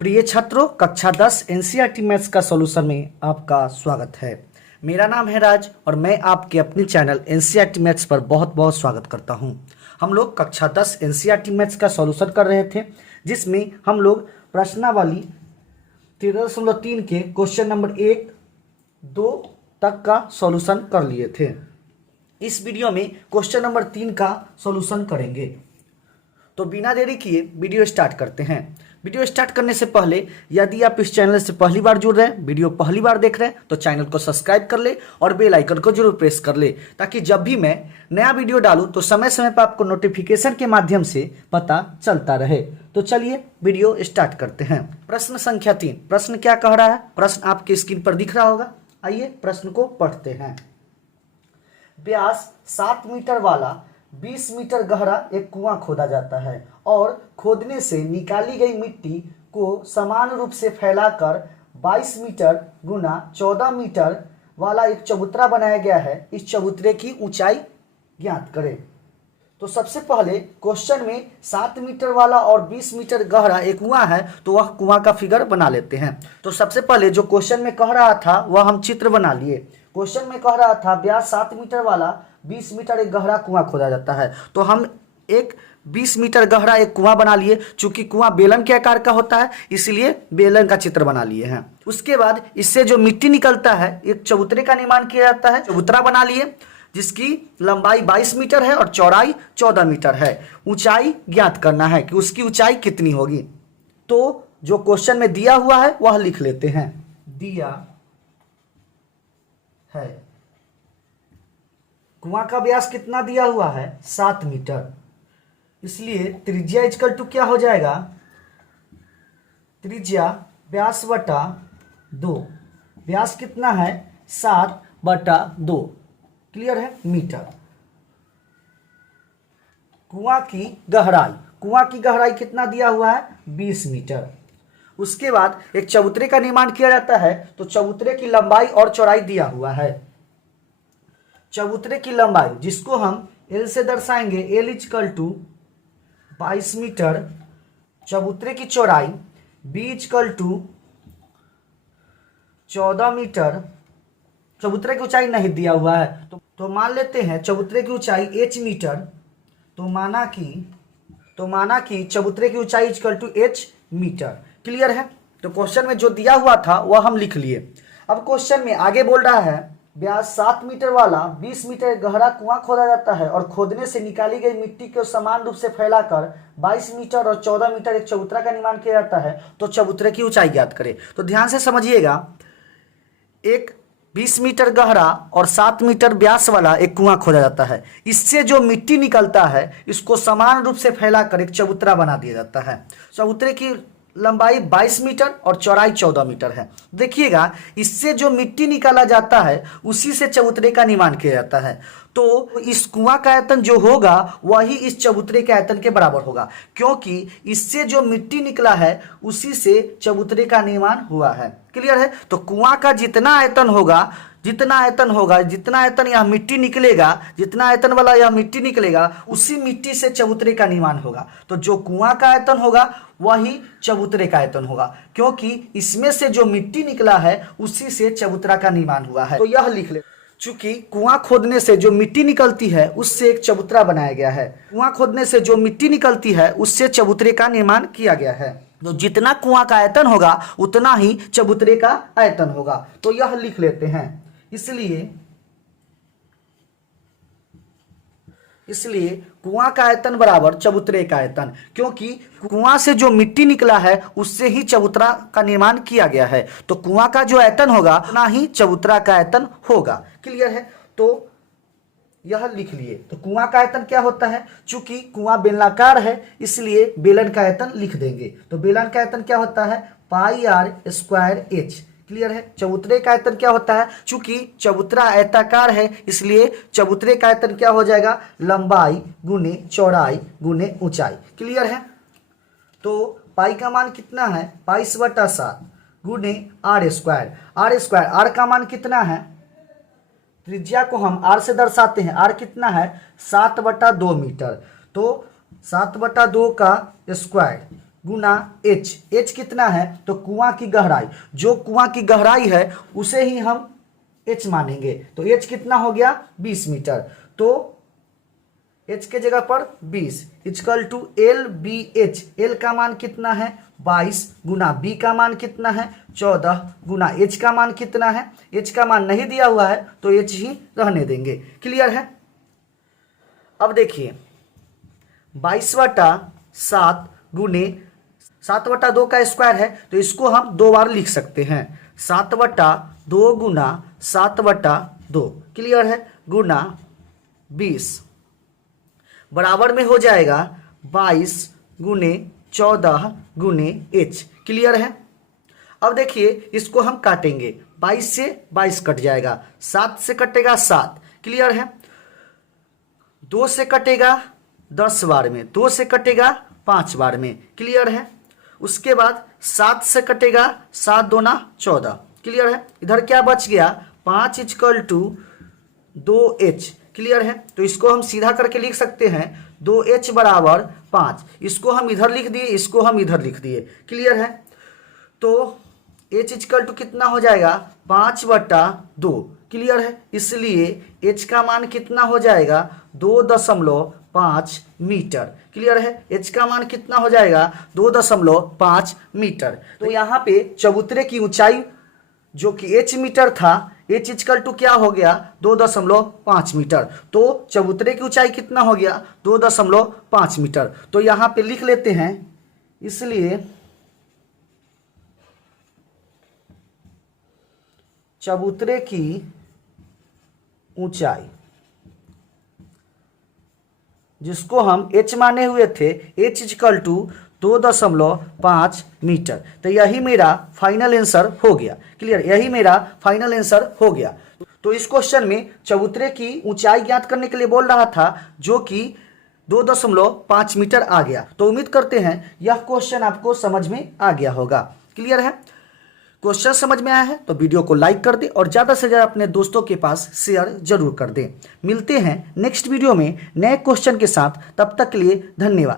प्रिय छात्रों, कक्षा 10 एनसीईआरटी मैथ्स का सॉल्यूशन में आपका स्वागत है। मेरा नाम है राज और मैं आपके अपने चैनल एनसीईआरटी मैथ्स पर बहुत बहुत स्वागत करता हूं। हम लोग कक्षा 10 एनसीईआरटी मैथ्स का सॉल्यूशन कर रहे थे, जिसमें हम लोग प्रश्नावली 13.3 के क्वेश्चन नंबर 1, 2 तक का सॉल्यूशन कर लिए थे। इस वीडियो में क्वेश्चन नंबर 3 का सॉल्यूशन करेंगे। तो बिना देरी किए वीडियो स्टार्ट करते हैं। वीडियो स्टार्ट करने से पहले यदि आप इस चैनल से पहली बार जुड़ रहे हैं, वीडियो पहली बार देख रहे हैं, तो चैनल को सब्सक्राइब कर ले और बेल आइकन को जरूर प्रेस कर ले, ताकि जब भी मैं नया वीडियो डालूं तो समय समय पर आपको नोटिफिकेशन के माध्यम से पता चलता रहे। तो चलिए वीडियो स्टार्ट करते हैं। प्रश्न संख्या 3। प्रश्न क्या कह रहा है? प्रश्न आपके स्क्रीन पर दिख रहा होगा। आइए प्रश्न को पढ़ते हैं। व्यास 7 मीटर वाला 20 मीटर गहरा एक कुआं खोदा जाता है और खोदने से निकाली गई मिट्टी को समान रूप से फैलाकर 22 मीटर गुना 14 मीटर वाला एक चबूतरा बनाया गया है। इस चबूतरे की ऊंचाई ज्ञात करें। तो सबसे पहले क्वेश्चन में 7 मीटर वाला और 20 मीटर गहरा एक कुआं है, तो वह कुआं का फिगर बना लेते हैं। तो सबसे पहले जो क्वेश्चन में कह रहा था वह हम चित्र बना लिए। क्वेश्चन में कह रहा था व्यास 7 मीटर वाला 20 मीटर एक गहरा कुआं खोदा जाता है, तो हम एक 20 मीटर गहरा एक कुआं बना लिए। चूंकि कुआं बेलन के आकार का होता है, इसलिए बेलन का चित्र बना लिए हैं। उसके बाद इससे जो मिट्टी निकलता है, एक चबूतरे का निर्माण किया जाता है। चबूतरा बना लिए जिसकी लंबाई 22 मीटर है और चौड़ाई 14 मीटर है। ऊंचाई ज्ञात करना है कि उसकी ऊंचाई कितनी होगी। तो जो क्वेश्चन में दिया हुआ है वह लिख लेते हैं। दिया है कुआं का व्यास कितना दिया हुआ है? 7 मीटर। इसलिए त्रिज्या इक्वल टू क्या हो जाएगा? त्रिज्या व्यास बटा 2। व्यास कितना है? 7 बटा 2। क्लियर है? मीटर। कुआं की गहराई कितना दिया हुआ है? 20 मीटर। उसके बाद एक चबूतरे का निर्माण किया जाता है, तो चबूतरे की लंबाई और चौड़ाई दिया हुआ है। चबूतरे की लंबाई जिसको हम L से दर्शाएंगे, L इक्वल टू 22 मीटर। चबूतरे की चौड़ाई B इक्वल टू 14 मीटर। चबूतरे की ऊंचाई नहीं दिया हुआ है, तो मान लेते हैं चबूतरे की ऊंचाई H मीटर। तो माना कि चबूतरे की ऊंचाई equal to H metre. Clear है? तो क्वेश्चन में जो दिया हुआ था वह हम लिख लिए। अब क्वेश्चन में आगे बोल रहा है व्यास 7 मीटर वाला 20 मीटर गहरा कुआं खोदा जाता है और खोदने से निकाली गई मिट्टी को समान रूप से फैलाकर 22 मीटर और 14 मीटर एक चबूतरा का निर्माण किया जाता है। तो चबूतरे की ऊंचाई ज्ञात करें। तो ध्यान से समझिएगा, एक 20 मीटर गहरा और 7 मीटर व्यास वाला एक कुआं खोदा जाता है। इससे जो मिट्टी निकलता है, इसको समान रूप से फैलाकर एक चबूतरा बना दिया जाता है। चबूतरे की लंबाई 22 मीटर और चौड़ाई 14 मीटर है। देखिएगा, इससे जो मिट्टी निकाला जाता है उसी से चबूतरे का निर्माण किया जाता है। तो इस कुआं का आयतन जो होगा वही इस चबूतरे के आयतन के बराबर होगा, क्योंकि इससे जो मिट्टी निकला है उसी से चबूतरे का निर्माण हुआ है। क्लियर है? तो कुआं का जितना आयतन होगा, जितना आयतन यह मिट्टी निकलेगा, जितना आयतन वाला यह मिट्टी निकलेगा, उसी मिट्टी से चबूतरे का निर्माण होगा। तो जो कुआं का आयतन होगा वही चबूतरे का आयतन होगा, क्योंकि इसमें से जो मिट्टी निकला है उसी से चबूतरा का निर्माण हुआ है। तो यह लिख ले। चूंकि कुआं खोदने से जो मिट्टी निकलती है उससे एक चबूतरा बनाया गया है। कुआं खोदने से जो मिट्टी निकलती है उससे चबूतरे का निर्माण किया गया है। तो जितना कुआं का आयतन होगा उतना ही चबूतरे का आयतन होगा। तो यह लिख लेते हैं। इसलिए कुआं का आयतन बराबर चबूतरे का आयतन, क्योंकि कुआं से जो मिट्टी निकला है उससे ही चबूतरा का निर्माण किया गया है। तो कुआं का जो आयतन होगा उतना ही चबूतरा का आयतन होगा। क्लियर है? तो यह लिख लिए। तो कुआं का आयतन क्या होता है? चूंकि कुआं बेलनाकार है इसलिए बेलन का आयतन लिख देंगे। तो बेलन का आयतन क्या होता है? पाई आर स्क्वायर एच। क्लियर है? चबूतरे का आयतन क्या होता है? चूंकि चबूतरा आयताकार है इसलिए चबूतरे का आयतन क्या हो जाएगा? लंबाई गुने चौड़ाई गुने ऊंचाई। क्लियर है? तो पाई का मान कितना है? 22/7 गुने आर स्क्वायर। आर का मान कितना है? त्रिज्या को हम आर से दर्शाते हैं। आर कितना है? 7/2 मीटर। तो 7/2 का स्क्वायर गुना एच। एच कितना है? तो कुआं की गहराई, जो कुआं की गहराई है उसे ही हम एच मानेंगे। तो एच कितना हो गया? 20 मीटर। तो एच के जगह पर 20 equal to L B H. L का मान कितना है? 22 गुना बी का मान कितना है? 14 गुना एच का मान कितना है? एच का मान नहीं दिया हुआ है तो एच ही रहने देंगे। क्लियर है? अब देखिए 22/7 गुने 7/2 का स्क्वायर है, तो इसको हम 2 बार लिख सकते हैं। 7/2 गुना 7/2 क्लियर है, गुना 20 बराबर में हो जाएगा 22 गुने 14 गुने एच। क्लियर है? अब देखिए इसको हम काटेंगे। 22 से 22 कट जाएगा, 7 से कटेगा 7। क्लियर है? 2 से कटेगा 10 बार में, 2 से कटेगा 5 बार में। क्लियर है? उसके बाद 7 से कटेगा 7 दूना 14। क्लियर है? इधर क्या बच गया? 5 इक्वल टू 2h। क्लियर है? तो इसको हम सीधा करके लिख सकते हैं 2h बराबर 5। इसको हम इधर लिख दिए, इसको हम इधर लिख दिए। क्लियर है? तो h इक्वल टू कितना हो जाएगा? 5/2। क्लियर है? इसलिए h का मान कितना हो जाएगा? 2.5 मीटर। क्लियर है? h का मान कितना हो जाएगा? 2.5 मीटर। तो यहाँ पे चबूतरे की ऊंचाई जो कि h मीटर था, h इक्वल टू क्या हो गया? 2.5 मीटर। तो चबूतरे की ऊंचाई कितना हो गया? 2.5 मीटर। तो यहाँ पे लिख लेते हैं, इसलिए चबूतरे की ऊंचाई जिसको हम h माने हुए थे, h इक्वल टू 2.5 मीटर। तो यही मेरा फाइनल आंसर हो गया। क्लियर? यही मेरा फाइनल आंसर हो गया। तो इस क्वेश्चन में चबूतरे की ऊंचाई ज्ञात करने के लिए बोल रहा था, जो कि 2.5 मीटर आ गया। तो उम्मीद करते हैं यह क्वेश्चन आपको समझ में आ गया होगा। क्लियर है? क्वेश्चन समझ में आया है तो वीडियो को लाइक कर दें और ज़्यादा से ज़्यादा अपने दोस्तों के पास शेयर जरूर कर दें। मिलते हैं नेक्स्ट वीडियो में नए क्वेश्चन के साथ। तब तक के लिए धन्यवाद।